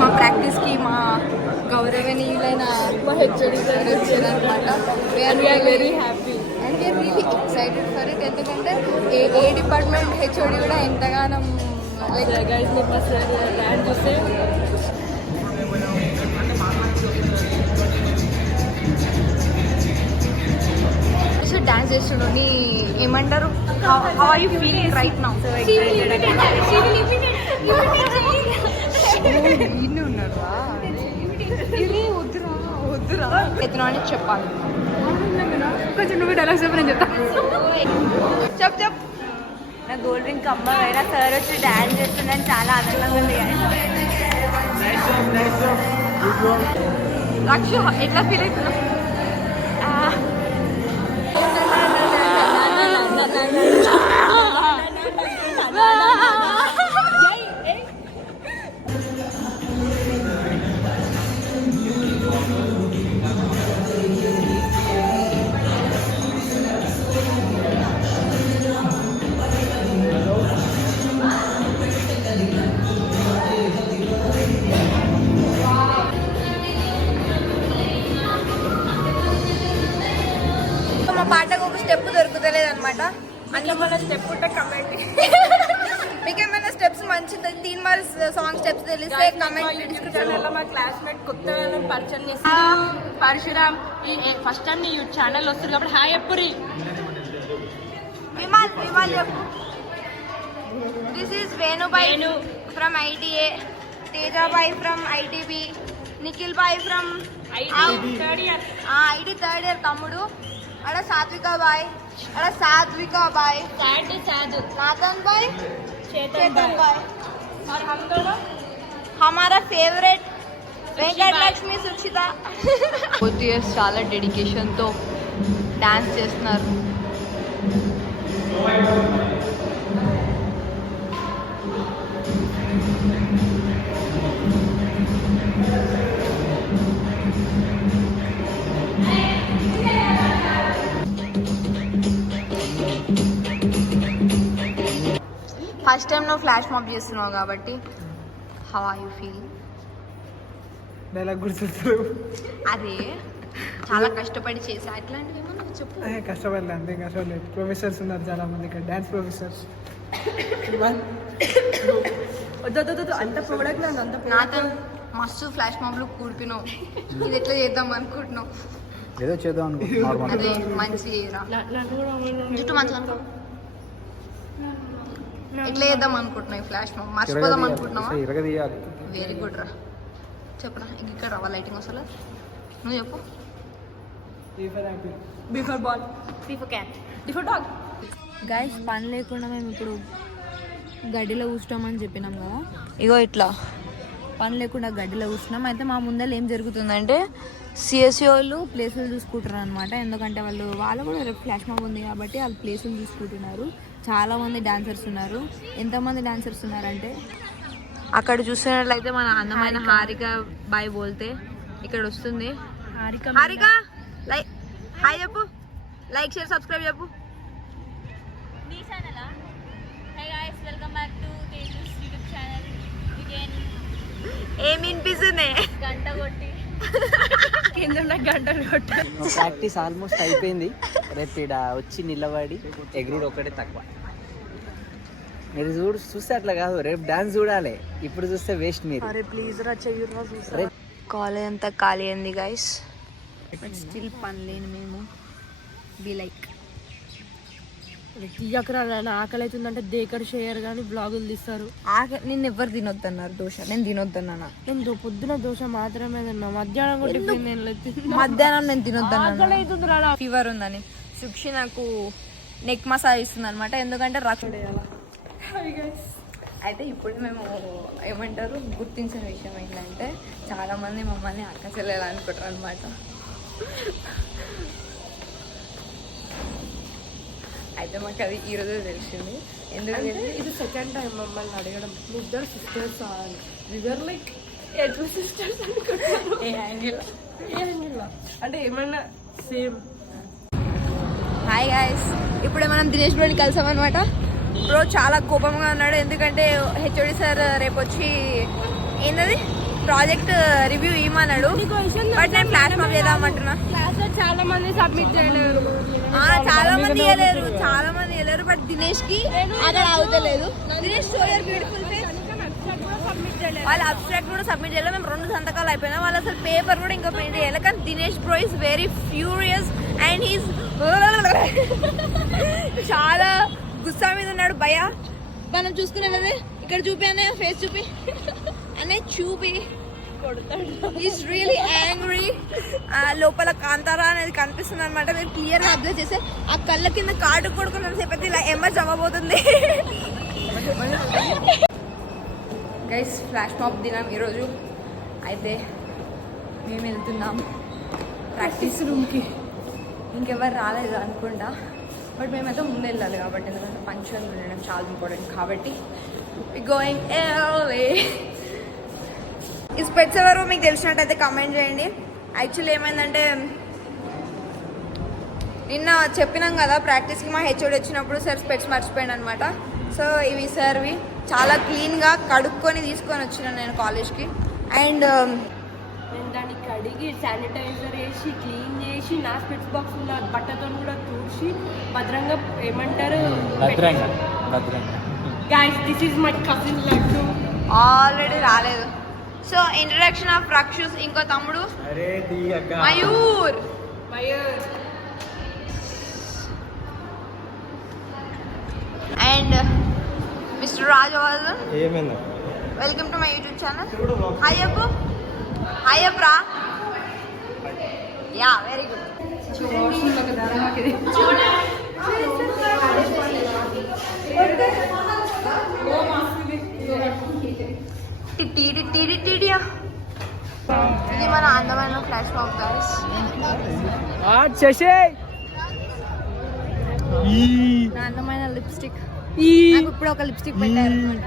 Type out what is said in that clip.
మా ప్రాక్టీస్కి మా గౌరవనీయులైన మా హెచ్ఓడి గారు వచ్చారనమాట. We're very happy and we're really excited for it. ఎందుకంటే ఏ డిపార్ట్మెంట్ హెచ్ఓడి కూడా ఎంతగానో లైక్ గైస్ మా సార్ డాన్స్ చూస్తే డాన్స్ చేస్తున్నాడు. నీ ఏమంటారు, how are you feeling right now? వీళ్ళు ఉన్నారా? వద్దురా వద్దురా ఎత్తున అని చెప్పాలి. కొంచెం నువ్వు డైలాగ్స్ చెప్పి నేను చెప్తాను. చెప్పు నా గోల్డ్ డ్రింక్ అమ్మ వేరే సార్ వచ్చి డాన్స్ చేస్తున్నాను, చాలా ఆనందంగా ఉంది. రక్ష ఎట్లా ఫీల్ అవుతున్నావు? మా పాటకు ఒక స్టెప్ దొరుకుతలేదు అనమాట. అందులో మన స్టెప్ ఉంటే కమెంట్. మీకు ఏమైనా స్టెప్స్ మంచి 3 మార్క్స్ సాంగ్ స్టెప్స్ తెలిస్తే కమెంట్ డిస్క్రిప్షన్లో మా క్లాస్మేట్ కొత్త పరిచయం చేసి పరశురామ్ ఈ ఫస్ట్ టైం నీ ఛానల్ వస్తుంది కాబట్టి హాయ్ ఎప్పురి విమాల్ చెప్పు. This is Venubhai from ITA, Tejabhai from ITB, Nikhil బాయ్ ఫ్రమ్ ఐటీ థర్డ్ ఇయర్ తమ్ముడు. అడ సాత్విక బాయ్ साधु नाथन भाई, चेतन भाई और हम दोनों हमारा favourite Venkata Lakshmi Sukshita. Both years చాలా డెడికేషన్తో డాన్స్ చేస్తున్నారు. ఫస్ట్ టైం నువ్వు ఫ్లాష్ మాబ్ చేస్తున్నావు కాబట్టి how are you feel? Dialogue గుర్తొచ్చు. అదే చాలా కష్టపడి చేసా. అట్లాంటివి ఏమన్నా చెప్పు. కష్టపడలే, అంతే కష్టపడలేదు. ప్రొఫెసర్స్ ఉన్నారు చాలా మంది ఇక్కడ, డాన్స్ ప్రొఫెసర్స్. అంత ప్రోడక్ట్ నాతో మస్తు ఫ్లాష్ మాబ్లు కూడిపినావు. ఇది ఎట్లా చేద్దాం అనుకుంటున్నావు? ఏదో చేద్దాం అనుకుంటున్నాను. అదే మంచి జుట్టు మంచిగా అనుకో. ఎట్లా చేద్దాం అనుకుంటున్నావు? ఫ్లాష్ మాబ్ మర్చిపోదాం అనుకుంటున్నావా? వెరీ గుడ్ రా. చెప్పరా ఇక్కడ రావా లైటింగ్ అసలు? నువ్వు చెప్పు. Before ball, before cat, before dog. Guys పని లేకుండా మేము ఇప్పుడు గడ్డిలో కూర్చున్నామని చెప్పినాం కదా. ఇగో ఇట్లా పని లేకుండా గడ్డిలో కూర్చున్నాం. అయితే మా ముందర ఏం జరుగుతుందంటే CSE వాళ్ళు ప్లేసులు చూసుకుంటారు అనమాట. ఎందుకంటే వాళ్ళు కూడా రేపు ఫ్లాష్ మాబ్ ఉంది కాబట్టి వాళ్ళు ప్లేసులు చూసుకుంటున్నారు. చాలామంది డాన్సర్స్ ఉన్నారు. ఎంతమంది డాన్సర్స్ ఉన్నారంటే అక్కడ చూస్తున్నట్లయితే మన అందమైన హారిక బాయ్ బోల్తే ఇక్కడ వస్తుంది. హారిక లైక్ హాయ్ చెప్పు, లైక్ షేర్ సబ్స్క్రైబ్ చెప్పు. Welcome back to Tejas YouTube channel. ఏమి వినిపిస్తుంది? గంట కొట్టి కింద గంటలు కొట్టి ప్రాక్టీస్ ఆల్మోస్ట్ అయిపోయింది. రేపు ఇక్కడ వచ్చి నిలబడి ఎగురుడు ఒకటే తక్కువ. మీరు చూస్తే అట్లా కాదు, రేపు డాన్స్ చూడాలి. ఇప్పుడు చూస్తే వేస్ట్ మీరు. కాలేజ్ అంతా ఖాళీ అయింది గైస్. స్టిల్ పని లేని మేము బి లైక్ తీయకరా. ఆకలి అవుతుందంటే దేకర్ షేర్ కానీ బ్లాగులు తీస్తారు. నేను ఎవరు తినొద్దన్నారు దోశ? నేను తినొద్దన్నా. నేను పొద్దున దోశ మాత్రమే తిన్నా. మధ్యాహ్నం కూడా మధ్యాహ్నం నేను తినొద్దన్నా. ఫీవర్ ఉందని సుక్షి నాకు నెక్ మసాజ్ ఇస్తుంది అనమాట. ఎందుకంటే అయితే ఇప్పుడు మేము ఏమంటారు గుర్తించిన విషయం ఏంటంటే చాలామంది మమ్మల్ని అక్క చెల్లెలు అనుకుంటారు అనమాట. అయితే మాకు అది ఈరోజు తెలిసింది. ఎందుకంటే ఇది సెకండ్ టైం మమ్మల్ని అడగడం. ఇద్దరు సిస్టర్స్ ఇద్దరు లైక్ ఎట్లా సిస్టర్స్ అనుకుంటారు. ఏ యాంగిల్ అంటే ఏమన్నా సేమ్ హాయ్ గాయస్, ఇప్పుడే మనం దినేష్ బ్రోని కలిసామన్నమాట. బ్రో చాలా కోపంగా ఉన్నాడు, ఎందుకంటే హెచ్ఓడి సార్ రేపు వచ్చి ఏంటది ప్రాజెక్ట్ రివ్యూ ఇవ్వమన్నాడు. బట్ నేను ఫ్లాష్ మాప్ చేద్దామంటున్నా. క్లాస్ లో చాలా మంది సబ్మిట్ చేయలేరు. చాలా మంది వెళ్ళారు బట్ దినేష్ కి అక్కడ అవుతలేదు. Dinesh show your beautiful face. వాళ్ళ అబ్స్ట్రాక్ట్ కూడా సబ్మిట్ చేయలేదు. మేము 2 సంతకాలు అయిపోయినా, వాళ్ళు అసలు పేపర్ కూడా ఇంకా ప్రింట్ చేయాలి. కానీ Dinesh bro is very furious and he's చాలా గుస్సా మీద ఉన్నాడు. భయ మనం చూసుకునేది ఇక్కడ చూపి అనే ఫేస్ చూపి అనే చూపి ఈస్ రియలీ యాంగ్రీ. లోపల కాంతారా అనేది కనిపిస్తుంది అనమాట. మీరు క్లియర్ గా అబ్జర్వ్ చేస్తే ఆ కళ్ళ కింద కాటు కొడుకున్న సేపటి ఇలా ఎమర్జ్ అవ్వబోతుంది. గైస్ ఫ్లాష్ మాప్ దినాం ఈరోజు. అయితే మేము వెళ్తున్నాం ప్రాక్టీస్ రూమ్కి. ఇంకెవరు రాలేదు అనుకుంటా, బట్ మేమైతే ముందు వెళ్ళాలి కాబట్టి, ఎందుకంటే పంక్చువల్ ఉండడం చాలా ఇంపార్టెంట్ కాబట్టి గోయింగ్ ఎర్లీ. ఈ స్పెట్స్ ఎవరు మీకు తెలిసినట్టయితే కమెంట్ చేయండి. యాక్చువల్లీ ఏమైందంటే నిన్న చెప్పినాం కదా ప్రాక్టీస్కి మా హెచ్ఓడి వచ్చినప్పుడు సార్ స్పెట్స్ మర్చిపోయాను అనమాట. సో ఇవి సార్వి చాలా క్లీన్గా కడుక్కొని తీసుకొని వచ్చినాను నేను కాలేజ్కి. అండ్ నేను దాన్ని కడిగి శానిటైజర్ వేసి క్లీన్ చేసి నా స్పిట్స్ బాక్స్ ఉన్న బట్టతో కూడా తూడ్చి భద్రంగా ఏమంటారు guys this is my cousin Laddu. Already రాలేదు. సో ఇంట్రడక్షన్ ఆఫ్ రక్షుస్, ఇంకో తమ్ముడు Mayur. And mister Rajvardhan. Welcome to my YouTube channel. Hi Appu. Hi Apra. Yeah very good. ఇది మన అందమైన ఫ్లాష్ మాప్ గైస్. నా అందమైన లిప్స్టిక్. నాకు ఇప్పుడు ఒక లిప్స్టిక్ పెట్టారు అనమాట.